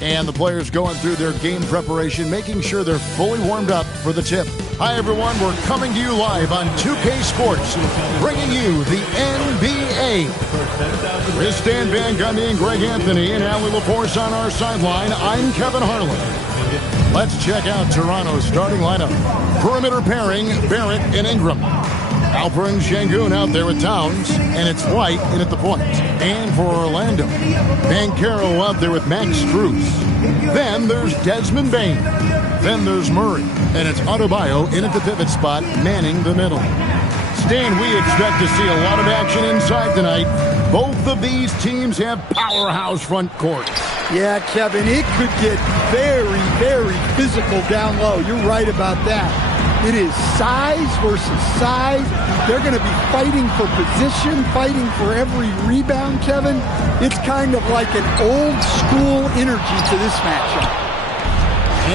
And the players going through their game preparation, making sure they're fully warmed up for the tip. Hi, everyone. We're coming to you live on 2K Sports, bringing you the NBA. With Stan Van Gundy and Greg Anthony and Allie LaForce on our sideline, I'm Kevin Harlan. Let's check out Toronto's starting lineup. Perimeter pairing, Barrett and Ingram. Alperen Sengun out there with Towns, and it's White in at the point. And for Orlando, Banchero out there with Max Strus. Then there's Desmond Bane. Then there's Murray, and it's Adebayo in at the pivot spot, manning the middle. Stan, we expect to see a lot of action inside tonight. Both of these teams have powerhouse front courts. Yeah, Kevin, it could get very, very physical down low. You're right about that. It is size versus size. They're going to be fighting for position, fighting for every rebound, Kevin. It's kind of like an old school energy to this matchup.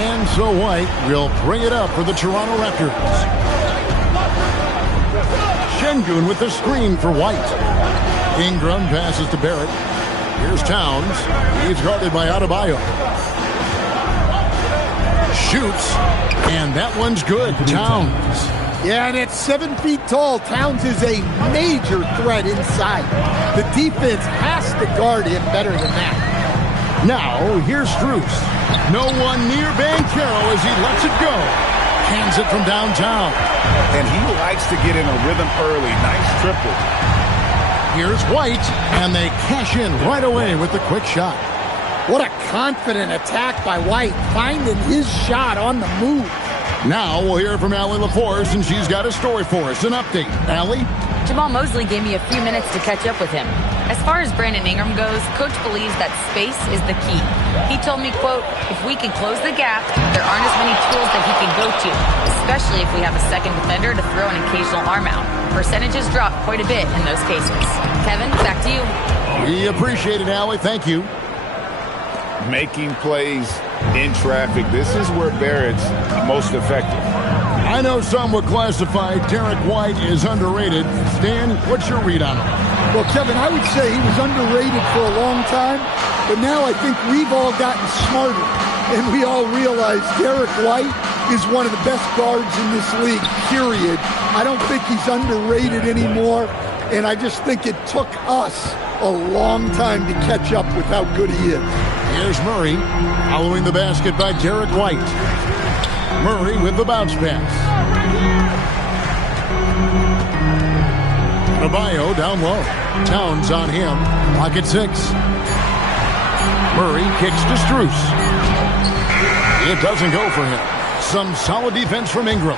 And so White will bring it up for the Toronto Raptors. Sengun with the screen for White. Ingram passes to Barrett. Here's Towns. He's guarded by Adebayo. Shoots, and that one's good. Towns. Yeah, and at 7 feet tall, Towns is a major threat inside. The defense has to guard him better than that. Now, here's Strus. No one near Banchero as he lets it go. Hands it from downtown. And he likes to get in a rhythm early. Nice triple. Here's White, and they cash in right away with the quick shot. What a confident attack by White, finding his shot on the move. Now we'll hear from Allie LaForce, and she's got a story for us. An update. Allie? Jamal Mosley gave me a few minutes to catch up with him. As far as Brandon Ingram goes, Coach believes that space is the key. He told me, quote, if we can close the gap, there aren't as many tools that he can go to, especially if we have a second defender to throw an occasional arm out. Percentages drop quite a bit in those cases. Kevin, back to you. We appreciate it, Allie. Thank you. Making plays in traffic. This is where Barrett's most effective. I know some would classify Derrick White as underrated. Stan, what's your read on him? Well, Kevin, I would say he was underrated for a long time, but now I think we've all gotten smarter, and we all realize Derrick White is one of the best guards in this league, period. I don't think he's underrated anymore, and I just think it took us a long time to catch up with how good he is. Here's Murray, following the basket by Derrick White. Murray with the bounce pass. Adebayo down low. Towns on him. Lock at 6. Murray kicks to Strus. It doesn't go for him. Some solid defense from Ingram.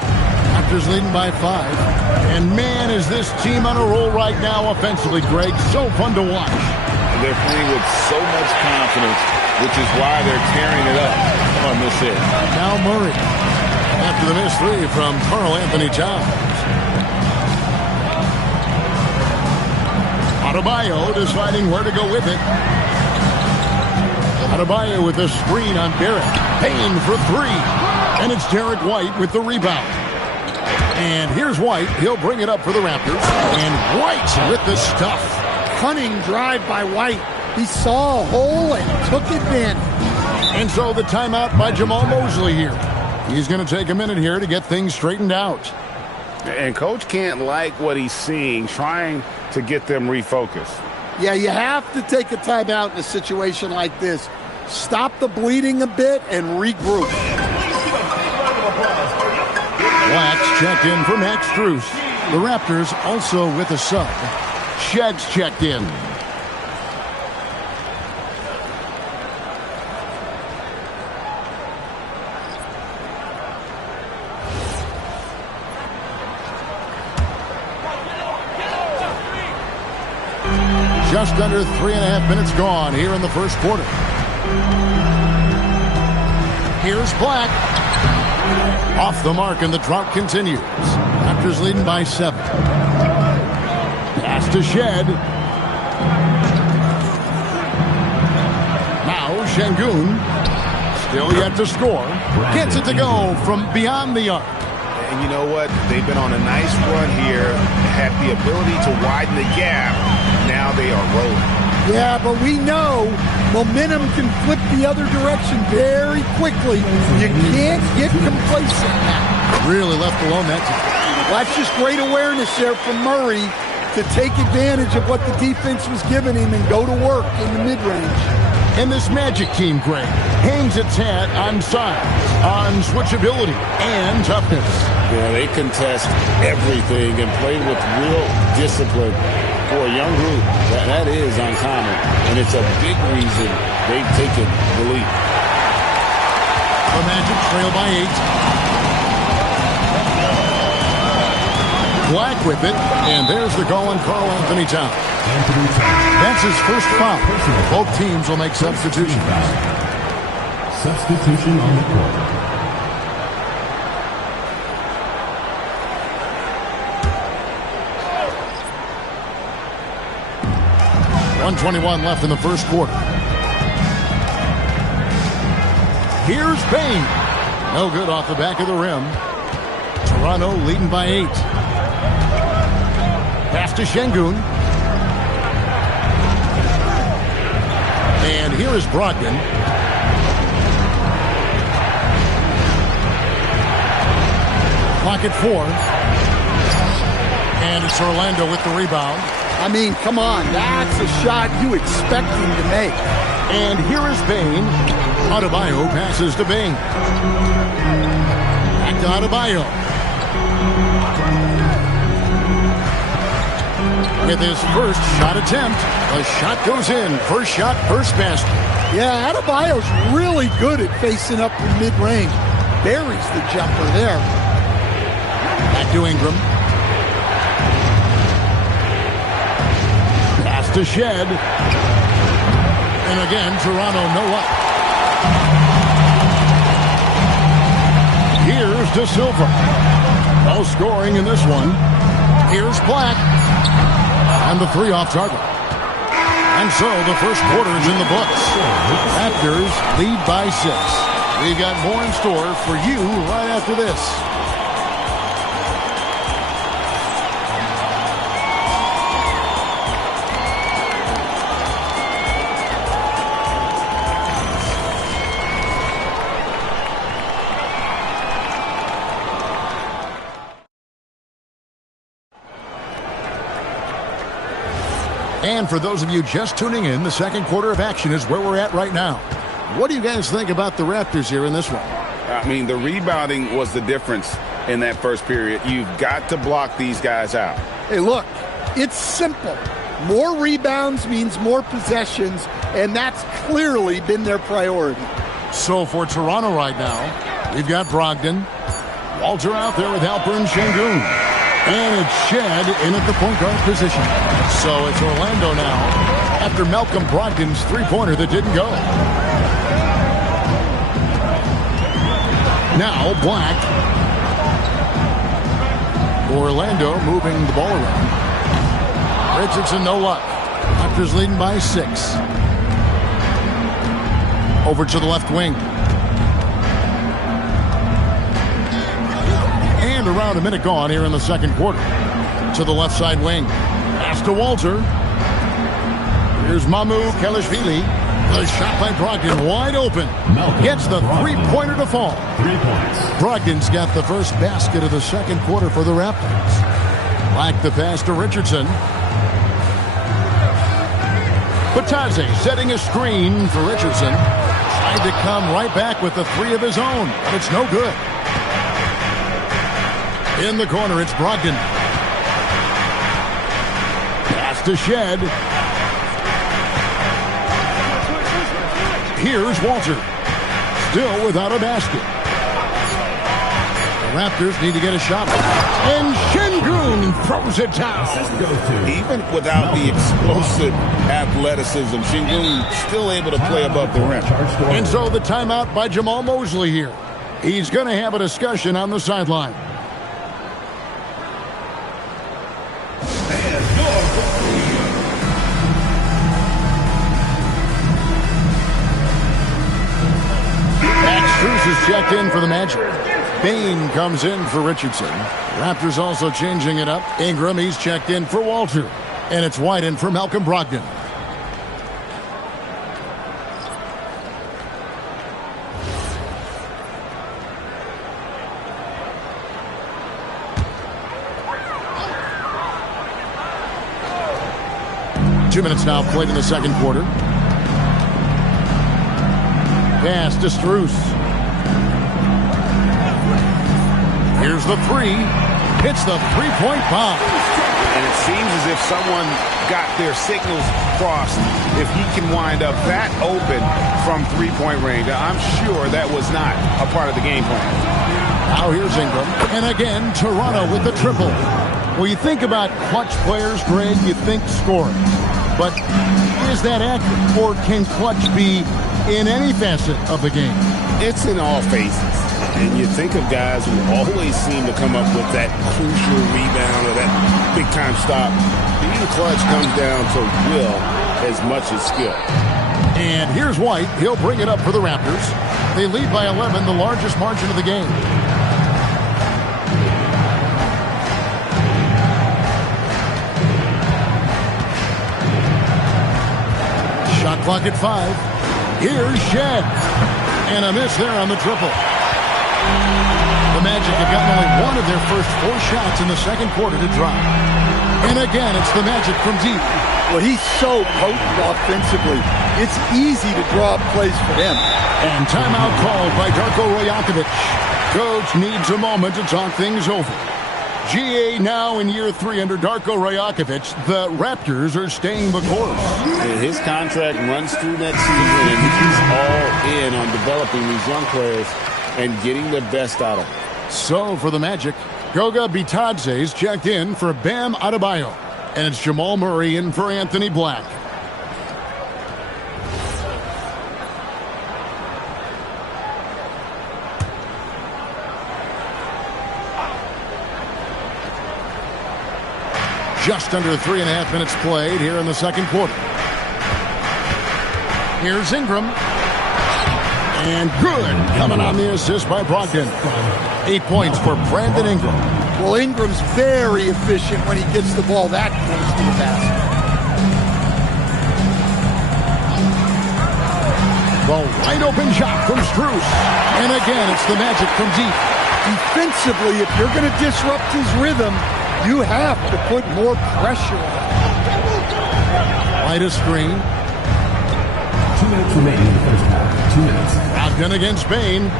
Raptors leading by 5. And man, is this team on a roll right now offensively, Greg. So fun to watch. They're playing with so much confidence, which is why they're tearing it up on this hit. Now Murray. After the missed 3 from Karl Anthony Towns. Adebayo deciding where to go with it. Adebayo with a screen on Barrett. Payne for 3. And it's Derrick White with the rebound. And here's White. He'll bring it up for the Raptors. And White with the stuff. Cunning drive by White. He saw a hole and took advantage. And so the timeout by Jamal Mosley here. He's going to take a minute here to get things straightened out. And Coach can't like what he's seeing, trying to get them refocused. Yeah, you have to take a timeout in a situation like this. Stop the bleeding a bit and regroup. Wax checked in for Max Strus. The Raptors also with a sub. Sheds checked in. Just under 3.5 minutes gone here in the first quarter. Here's Black. Off the mark, and the drought continues. Raptors leading by 7. Pass to Shed. Now Sengun. Still yet to score. Gets it to go from beyond the arc. And you know what? They've been on a nice run here. Had the ability to widen the gap. Now they are rolling. Yeah, but we know Momentum can flip the other direction very quickly. You can't get complacent now. Really left alone that time. Well, that's just great awareness there from Murray to take advantage of what the defense was giving him and go to work in the mid-range. And this Magic team, Greg, hangs its hat on size, on switchability, and toughness. Yeah, they contest everything and play with real discipline. For a young group, that is uncommon, and it's a big reason they've taken the lead. The Magic trail by 8. Black with it, and there's the call on Karl Anthony Towns. That's his first foul. Both teams will make substitutions. Substitution on the court. .121 left in the first quarter. Here's Bane. No good off the back of the rim. Toronto leading by 8. Pass to Şengün. And here is Brogdon. Clock at 4. And it's Orlando with the rebound. I mean, come on, that's a shot you expect him to make. And here is Bane. Adebayo passes to Bane. Back to Adebayo. With his first shot attempt, the shot goes in. First shot, first basket. Yeah, Adebayo's really good at facing up in mid-range. Buries the jumper there. Back to Ingram. Pass to Shed. And again, Toronto no luck. Here's De Silva. No scoring in this one. Here's Black. And the 3 off target. And so the first quarter is in the books. Raptors lead by 6. We've got more in store for you right after this. And for those of you just tuning in, the second quarter of action is where we're at right now. What do you guys think about the Raptors here in this one? I mean, the rebounding was the difference in that first period. You've got to block these guys out. Hey, look, it's simple. More rebounds means more possessions, and that's clearly been their priority. So for Toronto right now, we've got Brogdon. Walter out there with Alperen Şengün. And it's Shed in at the point guard position. So it's Orlando now after Malcolm Brogdon's three-pointer that didn't go. Now Black. Orlando moving the ball around. Richardson no luck. Raptors leading by 6. Over to the left wing. And around a minute gone here in the second quarter. To the left side wing. Pass to Walter. Here's Mamu Kelishvili. The shot by Brogdon wide open. Gets the three-pointer to fall. 3 points. Brogdon's got the first basket of the second quarter for the Raptors. Black the pass to Richardson. Batadze setting a screen for Richardson. Tried to come right back with the 3 of his own, but it's no good. In the corner, it's Brogdon. Pass to Shed. Here's Walter. Still without a basket. The Raptors need to get a shot. And Şengün throws it down. Even without the explosive athleticism, Şengün still able to play above the rim. And so the timeout by Jamal Mosley here. He's going to have a discussion on the sideline. Cruz is checked in for the Magic. Bane comes in for Richardson. Raptors also changing it up. Ingram, he's checked in for Walter. And it's White in for Malcolm Brogdon. 2 minutes now played in the second quarter. Pass to Strus. Here's the three. Hits the three-point bomb. And it seems as if someone got their signals crossed. If he can wind up that open from three-point range, I'm sure that was not a part of the game plan. Now here's Ingram. And again, Toronto with the triple. Well, you think about clutch players, Greg, you think scoring. But is that accurate? Or can clutch be in any facet of the game? It's in all phases. And you think of guys who always seem to come up with that crucial rebound or that big-time stop. Being clutch comes down to will as much as skill. And here's White. He'll bring it up for the Raptors. They lead by 11, the largest margin of the game. Shot clock at 5. Here's Shed. And a miss there on the triple. The Magic have gotten only one of their first 4 shots in the second quarter to drop. And again, it's the Magic from deep. Well, he's so potent offensively. It's easy to draw up plays for him. And timeout called by Darko Rajakovic. Coach needs a moment to talk things over. GA now in year 3 under Darko Rajakovic. The Raptors are staying the course. His contract runs through next season, and he's all in on developing these young players and getting the best out of them. So for the Magic, Goga Bitadze's checked in for Bam Adebayo. And it's Jamal Murray in for Anthony Black. Just under 3.5 minutes played here in the second quarter. Here's Ingram. And good. Coming on the assist by Brogdon. 8 points for Brandon Ingram. Well, Ingram's very efficient when he gets the ball that close to the basket. The wide open shot from Strus. And again, it's the Magic from deep. Defensively, if you're going to disrupt his rhythm, you have to put more pressure on him. Wide a screen. 2 minutes remaining in the first half. 2 minutes. Brogdon against Bain.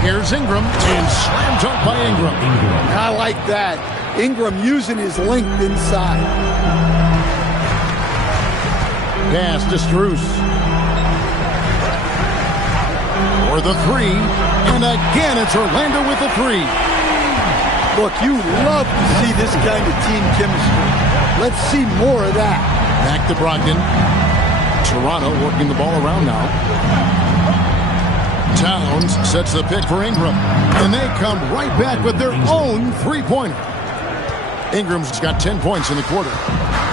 Here's Ingram, and slam dunk by Ingram. I like that. Ingram using his length inside. Pass to Strus. For the three, and again it's Orlando with the three. Look, you love to see this kind of team chemistry. Let's see more of that. Back to Brogdon. Toronto working the ball around now. Towns sets the pick for Ingram. And they come right back with their own three-pointer. Ingram's got 10 points in the quarter.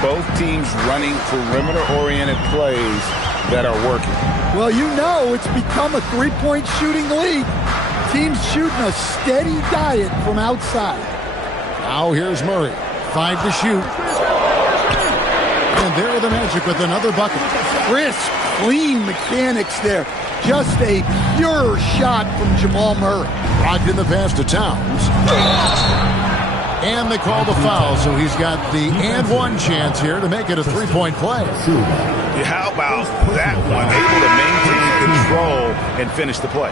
Both teams running perimeter-oriented plays that are working. Well, you know it's become a three-point shooting league. Teams shooting a steady diet from outside. Now here's Murray. 5 to shoot. And there are the Magic with another bucket. Crisp, clean mechanics there. Just a pure shot from Jamal Murray. Rocked in the pass to Towns. And they call the foul, so he's got the and one chance here to make it a three-point play. How about that one? Able to maintain control and finish the play.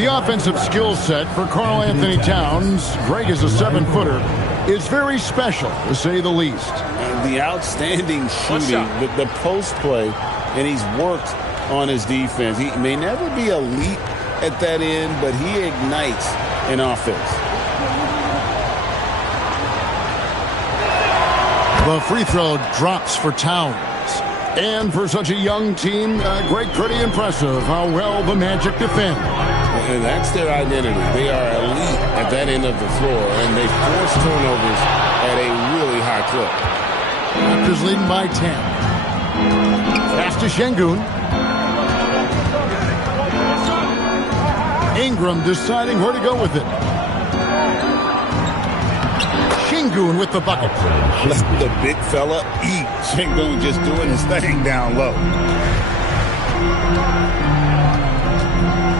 The offensive skill set for Karl Anthony Towns, Greg is a 7-footer, is very special, to say the least. And the outstanding shooting, the post play, and he's worked on his defense. He may never be elite at that end, but he ignites an offense. The free throw drops for Towns. And for such a young team, Greg, pretty impressive how well the Magic defend. And that's their identity. They are elite at that end of the floor, and they force turnovers at a really high clip. Raptors leading by 10. Pass to Şengün. Ingram deciding where to go with it. Şengün with the bucket. Let the big fella eat. Şengün just doing his thing down low.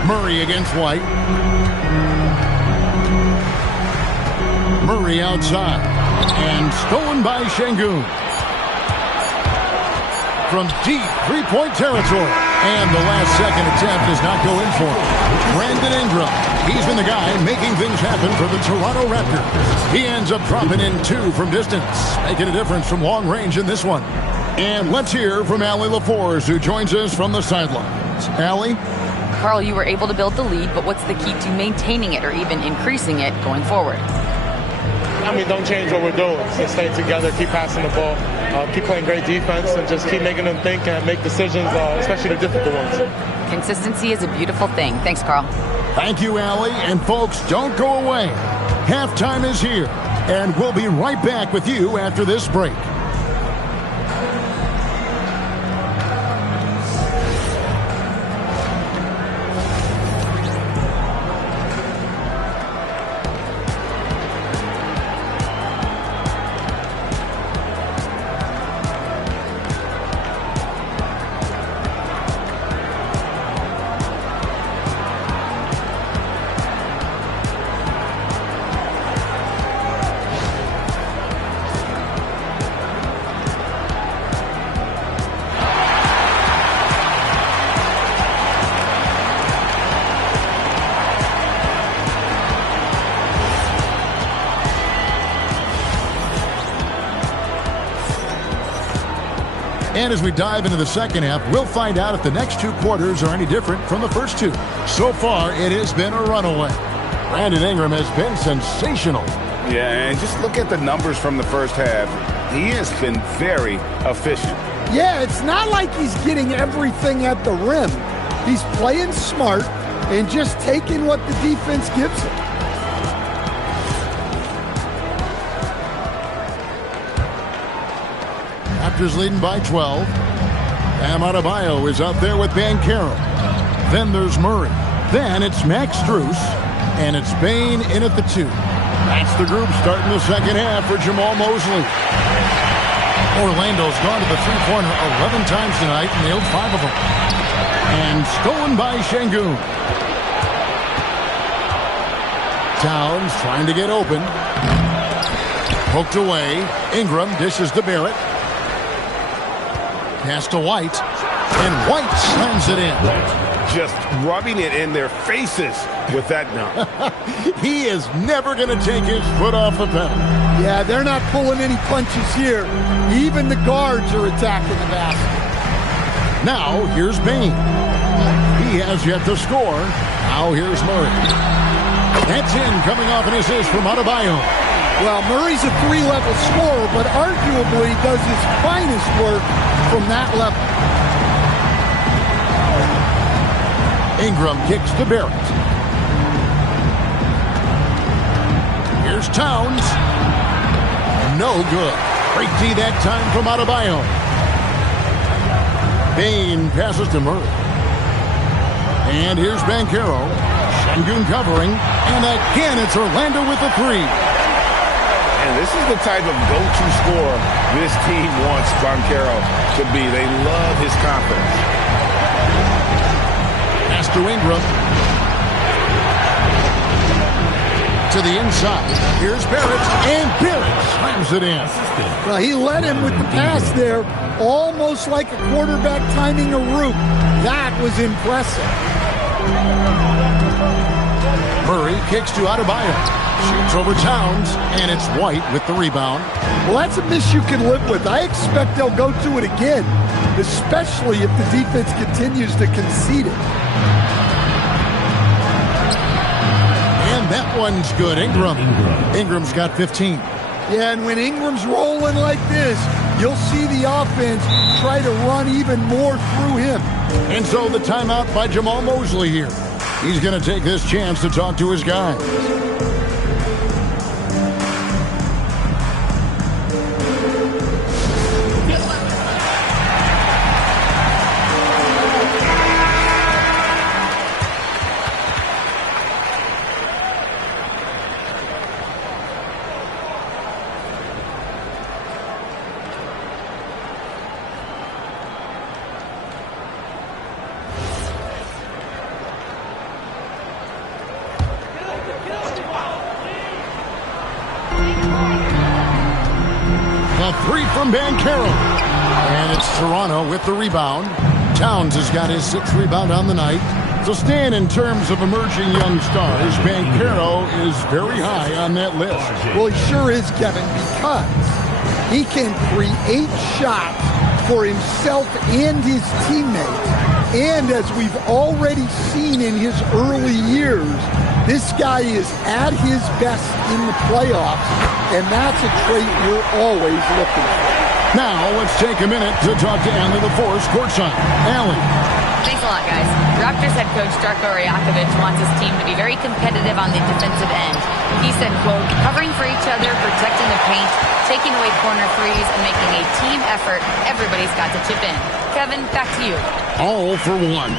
Murray against White. Murray outside. And stolen by Şengün. From deep three-point territory. And the last second attempt does not go in for him. Brandon Ingram. He's been the guy making things happen for the Toronto Raptors. He ends up dropping in 2 from distance, making a difference from long range in this one. And let's hear from Allie LaForce, who joins us from the sidelines. Allie? Carl, you were able to build the lead, but what's the key to maintaining it or even increasing it going forward? I mean, don't change what we're doing. Just stay together, keep passing the ball, keep playing great defense, and just keep making them think and make decisions, especially the difficult ones. Consistency is a beautiful thing. Thanks, Carl. Thank you, Allie. And folks, don't go away. Halftime is here, and we'll be right back with you after this break. And as we dive into the second half, we'll find out if the next 2 quarters are any different from the first 2. So far, it has been a runaway. Brandon Ingram has been sensational. Yeah, and just look at the numbers from the first half. He has been very efficient. Yeah, it's not like he's getting everything at the rim. He's playing smart and just taking what the defense gives him. Raptors leading by 12. Bam Adebayo is out there with Banchero. Then there's Murray. Then it's Max Strus. And it's Bane in at the 2. That's the group starting the second half for Jamal Mosley. Orlando's gone to the three-pointer 11 times tonight, nailed 5 of them. And stolen by Şengün. Towns trying to get open. Poked away. Ingram dishes to Barrett. Pass to White. And White slams it in. Just rubbing it in their faces with that dunk. He is never going to take his foot off the pedal. Yeah, they're not pulling any punches here. Even the guards are attacking the basket. Now, here's Bane. He has yet to score. Now, here's Murray. That's in, coming off an assist from Adebayo. Well, Murray's a 3-level scorer, but arguably does his finest work from that level. Ingram kicks to Barrett. Here's Towns. No good. Great D that time from Adebayo. Bane passes to Murray. And here's Banchero. Şengün covering. And again, it's Orlando with the 3. And this is the type of go-to scorer this team wants Banchero to be. They love his confidence. Pass to Ingram. To the inside. Here's Barrett. And Barrett slams it in. Well, he led him with the pass there, almost like a quarterback timing a route. That was impressive. Murray kicks to Adebayo. Shoots over Towns, and it's White with the rebound. Well, that's a miss you can live with. I expect they'll go to it again, especially if the defense continues to concede it. And that one's good. Ingram's got 15. Yeah, and when Ingram's rolling like this, you'll see the offense try to run even more through him. And so the timeout by Jamal Mosley here. He's going to take this chance to talk to his guys. three from Banchero. And it's Toronto with the rebound. Towns has got his 6th rebound on the night. So Stan, in terms of emerging young stars, Banchero is very high on that list. Well, he sure is, Kevin, because he can create shots for himself and his teammates. And as we've already seen in his early years, this guy is at his best in the playoffs, and that's a trait we're always looking for. Now, let's take a minute to talk to Allie LaForce courtside. Allie. Thanks a lot, guys. Raptors head coach Darko Rajakovic wants his team to be very competitive on the defensive end. He said, quote, covering for each other, protecting the paint, taking away corner threes, and making a team effort. Everybody's got to chip in. Kevin, back to you. All for one.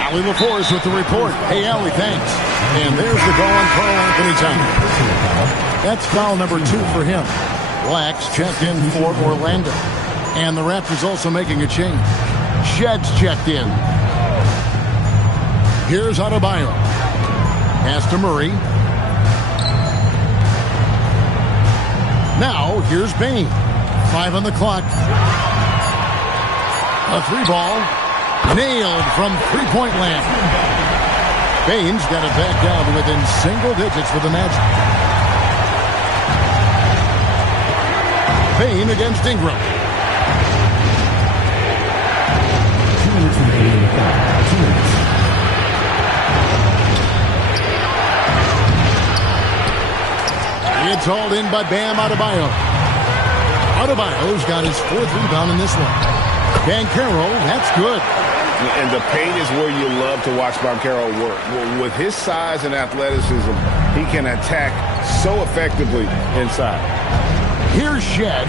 Allie LaForce with the report. Hey, Allie, thanks. And there's the goal on Karl Anthony Towns. That's foul number 2 for him. Blacks checked in for Orlando. And the Raptors also making a change. Shed's checked in. Here's Adebayo. Pass to Murray. Now, here's Bain. 5 on the clock. A 3-ball. Nailed from three-point land. Bain's got it back down to within single digits for the Magic. Bain against Ingram. 2 minutes remaining in the foul. 2 minutes. It's hauled in by Bam Adebayo. Adebayo's got his 4th rebound in this one. Banchero, that's good. And the paint is where you love to watch Banchero work. With his size and athleticism, he can attack so effectively inside. Here's Shed.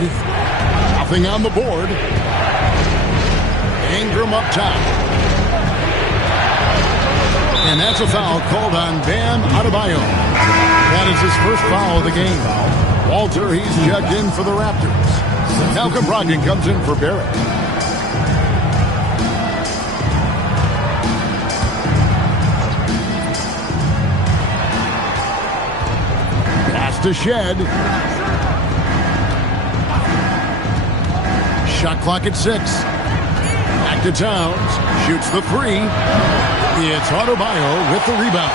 Nothing on the board. Ingram up top. And that's a foul called on Bam Adebayo. That is his first foul of the game. Walter, he's checked in for the Raptors. Malcolm Brogdon comes in for Barrett. Pass to Shed. Shot clock at 6. Back to Towns. Shoots the 3. It's Adebayo with the rebound.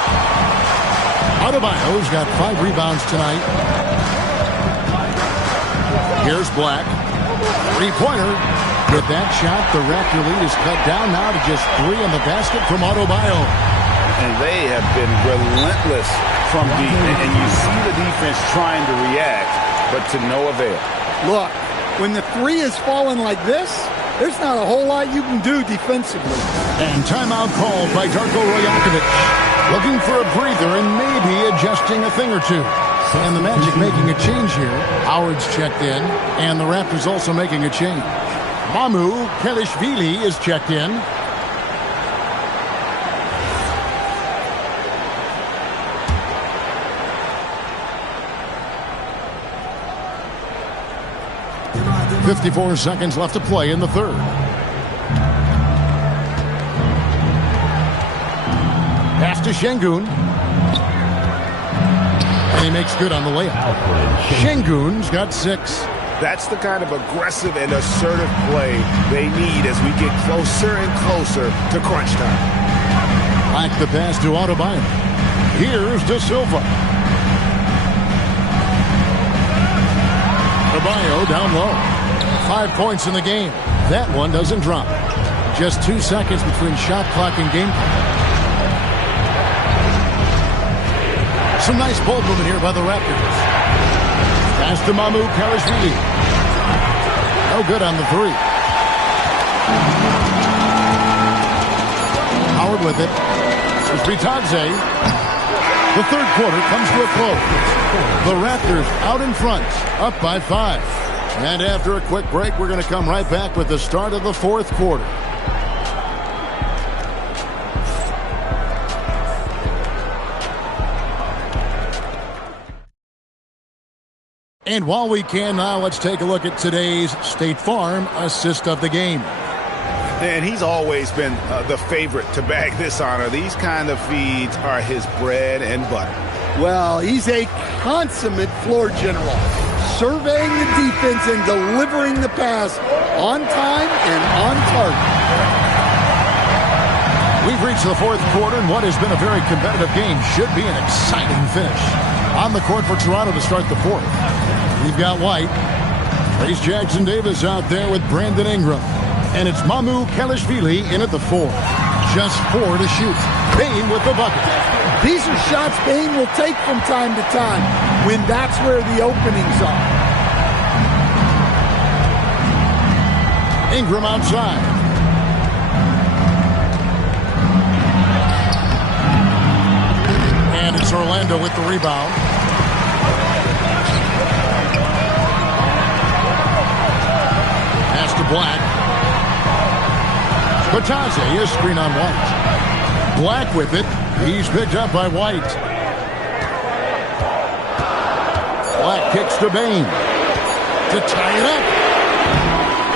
Adebayo's got 5 rebounds tonight. Here's Black. 3-pointer. With that shot, the Raptor lead is cut down now to just 3 on the basket from Adebayo. And they have been relentless from deep. And you see the defense trying to react, but to no avail. Look, when the 3 is falling like this, there's not a whole lot you can do defensively. And timeout called by Darko Rajakovic. Looking for a breather and maybe adjusting a thing or two. And the Magic making a change here. Howard's checked in. And the Raptors also making a change. Mamu Kelishvili is checked in. .54 seconds left to play in the third. Pass to Şengün. And he makes good on the layup. Şengün's got 6. That's the kind of aggressive and assertive play they need as we get closer and closer to crunch time. Back the pass to Adebayo. Here's De Silva. Adebayo down low. 5 points in the game. That one doesn't drop. Just 2 seconds between shot clock and game clock. Some nice ball movement here by the Raptors. Pass to Mamu Kelishvili. No good on the 3. Howard with it. It's Bitadze. The third quarter comes to a close. The Raptors out in front, up by 5. And after a quick break, we're going to come right back with the start of the fourth quarter. And while we can now, let's take a look at today's State Farm assist of the game. And he's always been the favorite to bag this honor. These kind of feeds are his bread and butter. Well, he's a consummate floor general. surveying the defense and delivering the pass on time and on target. We've reached the fourth quarter, and what has been a very competitive game should be an exciting finish. On the court for Toronto to start the fourth, we've got White. Trace Jackson-Davis out there with Brandon Ingram. And it's Mamu Kelishvili in at the 4. Just 4 to shoot. Bane with the bucket. These are shots Bane will take from time to time when that's where the openings are. Ingram outside. And it's Orlando with the rebound. Pass to Black. Bataze is screen on White. Black with it. He's picked up by White. Black kicks to Bane. To tie it up.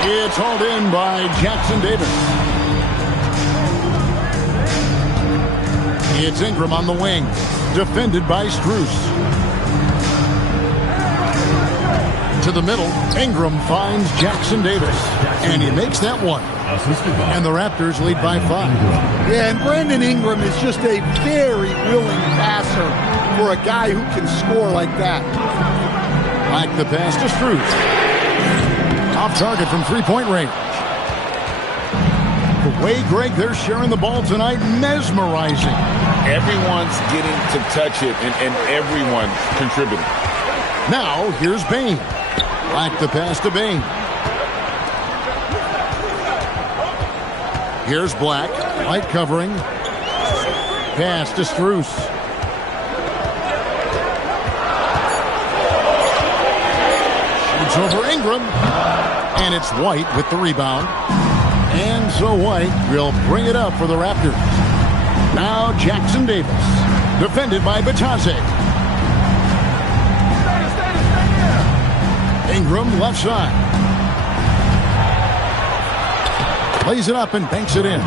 It's hauled in by Jackson-Davis. It's Ingram on the wing. Defended by Strus. To the middle. Ingram finds Jackson-Davis. And he makes that one. And the Raptors lead by 5. Yeah, and Brandon Ingram is just a very willing passer for a guy who can score like that. Like the pass to Strus. Off target from three-point range. The way, Greg, they're sharing the ball tonight, mesmerizing. Everyone's getting to touch it, and everyone contributing. Now, here's Bane. Like the pass to Bane. Here's Black. White covering. Pass to Strus. Shoots over Ingram. And it's White with the rebound. And so White will bring it up for the Raptors. Now Jackson-Davis. Defended by Bataze. Ingram left side. Plays it up and banks it in.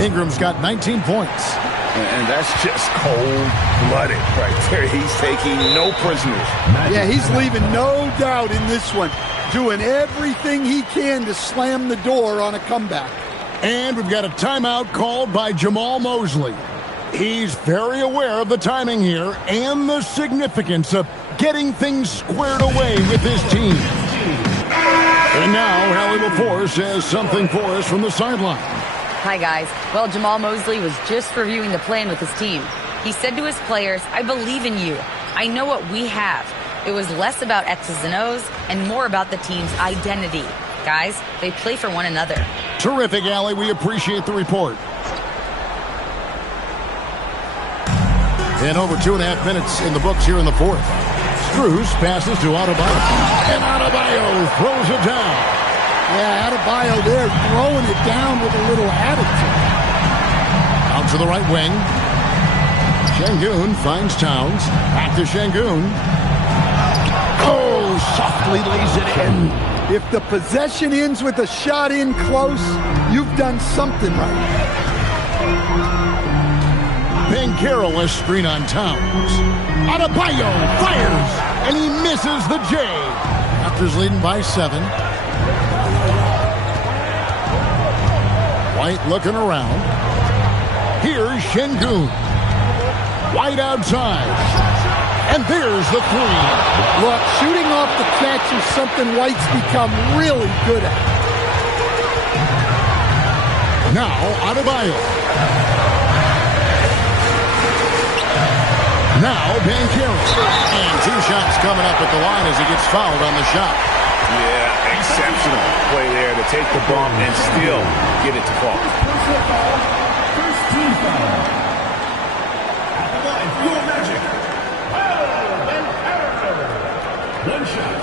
Ingram's got 19 points. And that's just cold-blooded right there. He's taking no prisoners. Yeah, he's leaving no doubt in this one. Doing everything he can to slam the door on a comeback. And we've got a timeout called by Jamal Mosley. He's very aware of the timing here and the significance of getting things squared away with his team. And now, Hallie LaForce has something for us from the sideline. Hi, guys. Well, Jamal Mosley was just reviewing the plan with his team. He said to his players, I believe in you. I know what we have. It was less about X's and O's and more about the team's identity. Guys, they play for one another. Terrific, Allie. We appreciate the report. And over 2.5 minutes in the books here in the fourth. Strus passes to Adebayo. And Adebayo throws it down. Yeah, Adebayo there throwing it down with a little attitude. Out to the right wing. Şengün finds Towns. Back to Şengün. Oh, softly lays it in. If the possession ends with a shot in close, you've done something right. Banchero screen on Towns. Adebayo fires, and he misses the J. Raptors leading by 7. White looking around. Here's Şengün. White outside. And there's the 3. Look, shooting off the catch is something White's become really good at. Now, Adebayo. Now, Banchero. And 2 shots coming up at the line as he gets fouled on the shot. Yeah, exceptional play there to take the bump and still get it to fall. First team foul. At the line, your magic. One shot.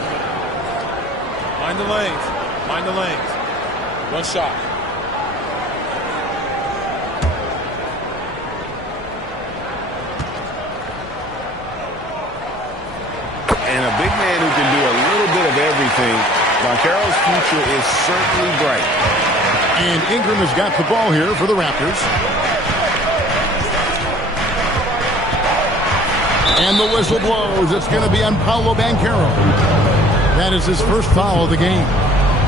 Mind the lanes. Mind the lanes. One shot. And a big man who can do a little bit of everything. Banchero's future is certainly bright. And Ingram has got the ball here for the Raptors. And the whistle blows. It's going to be on Paolo Banchero. That is his first foul of the game.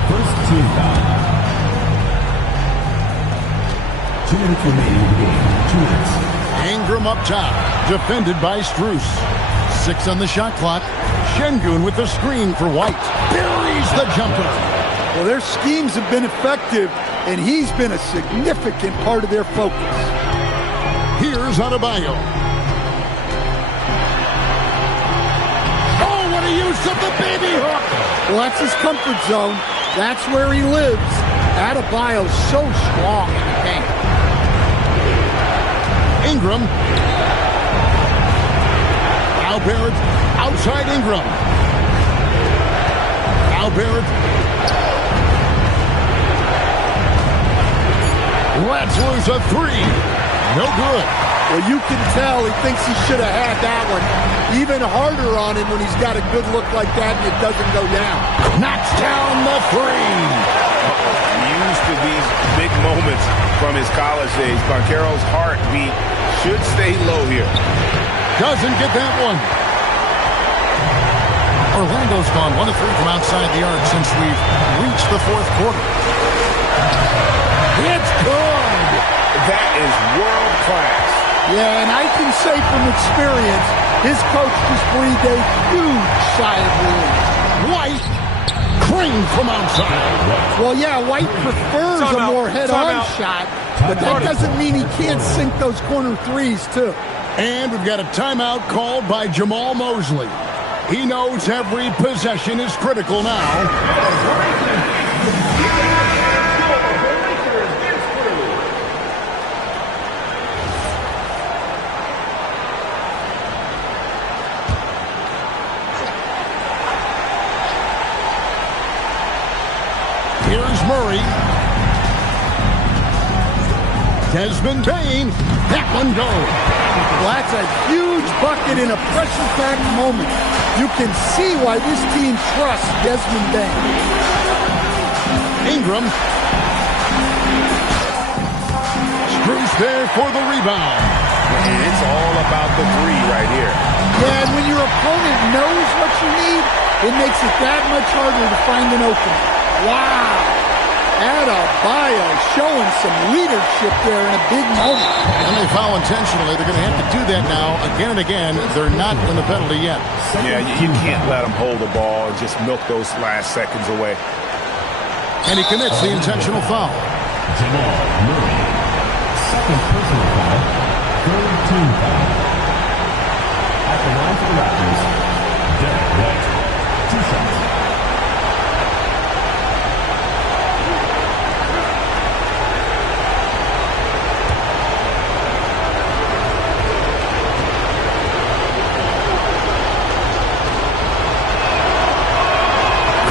First team foul. 2 minutes remaining in the game. 2 minutes. Ingram up top, defended by Strus. 6 on the shot clock. Şengün with the screen for White. Buries the jumper. Well, their schemes have been effective, and he's been a significant part of their focus. Here's Adebayo. Oh, what a use of the baby hook. Well, that's his comfort zone. That's where he lives. Adebayo's so strong in the paint. Ingram. Now Barrett outside Ingram. Now Barrett. Lets loose a 3. No good. Well, you can tell he thinks he should have had that one. Even harder on him when he's got a good look like that and it doesn't go down. Knocks down the 3. Used to these big moments from his college days. Banchero's heartbeat should stay low here. Doesn't get that one. Orlando's gone 1 of 3 from outside the arc since we've reached the 4th quarter. It's good. That is world class. Yeah, and I can say from experience, his coach just breathed a huge sigh of relief. White, cream from outside. Well, yeah, White prefers a more head-on shot, but that doesn't mean he can't sink those corner threes, too. And we've got a timeout called by Jamal Mosley. He knows every possession is critical now. Here's Murray. Desmond Bain. That one goes. Well, that's a huge bucket in a pressure-packed moment. You can see why this team trusts Desmond Bain. Ingram. Strus there for the rebound. And it's all about the 3 right here. Yeah, and when your opponent knows what you need, it makes it that much harder to find an opening. Wow. Adebayo showing some leadership there in a big moment. And they foul intentionally. They're going to have to do that now again and again. They're not in the penalty yet. Yeah, you can't let them hold the ball and just milk those last seconds away. And he commits the intentional foul. Jamal Murray. Second personal foul. Third team foul. At the line for the Raptors, Derrick White. 2 shots.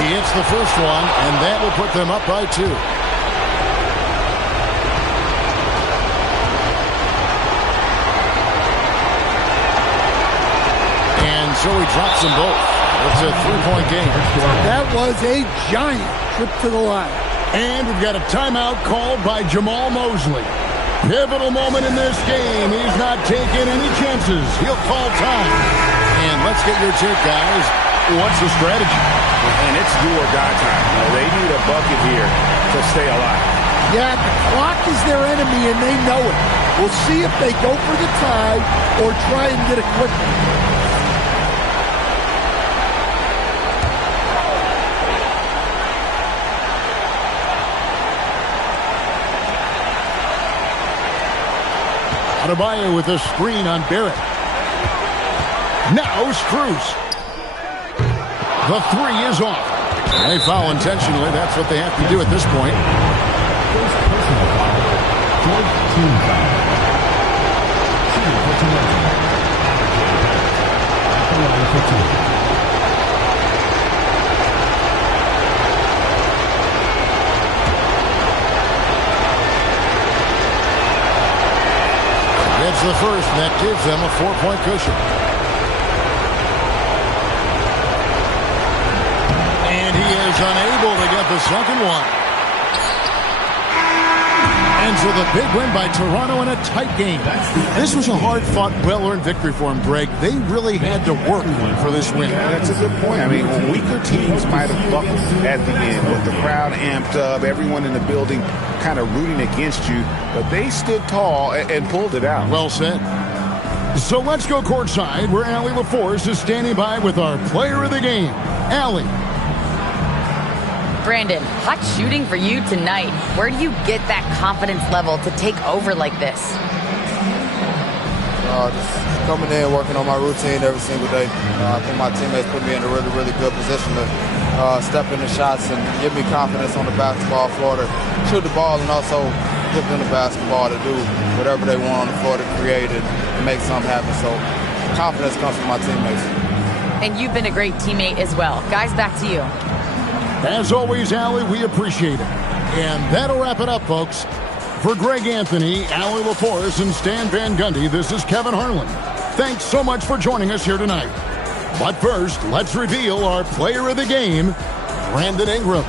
He hits the first one, and that will put them up by 2. And so he drops them both. It's a 3-point game. That was a giant trip to the line. And we've got a timeout called by Jamal Mosley. Pivotal moment in this game. He's not taking any chances. He'll call time. And let's get your take, guys. What's the strategy? And it's do or die time. They need a bucket here to stay alive. Yeah, the clock is their enemy, and they know it. We'll see if they go for the tie or try and get a quick one. Adebayo with a screen on Barrett. Now Strus. The 3 is off. They foul intentionally. That's what they have to do at this point. First personal foul. Fourth team foul. Shooting for Toronto. At the line for 2. That's the first, and that gives them a 4-point cushion. And he is unable to get the second one. And so the big win by Toronto in a tight game. This was a hard-fought, well-earned victory for them, Greg. They really had to work for this win. That's a good point. I mean, weaker teams might have buckled at the end with the crowd amped up, everyone in the building kind of rooting against you, but they stood tall and pulled it out. Well said. So let's go courtside where Allie LaForce is standing by with our player of the game. Allie. Brandon, hot shooting for you tonight. Where do you get that confidence level to take over like this? Just coming in, working on my routine every single day. I think my teammates put me in a really, really good position to step in the shots and give me confidence on the basketball floor to shoot the ball and also give them the basketball to do whatever they want on the floor to create it and make something happen. So confidence comes from my teammates. And you've been a great teammate as well. Guys, back to you. As always, Allie, we appreciate it. And that'll wrap it up, folks. For Greg Anthony, Allie LaForce, and Stan Van Gundy, this is Kevin Harlan. Thanks so much for joining us here tonight. But first, let's reveal our player of the game, Brandon Ingram.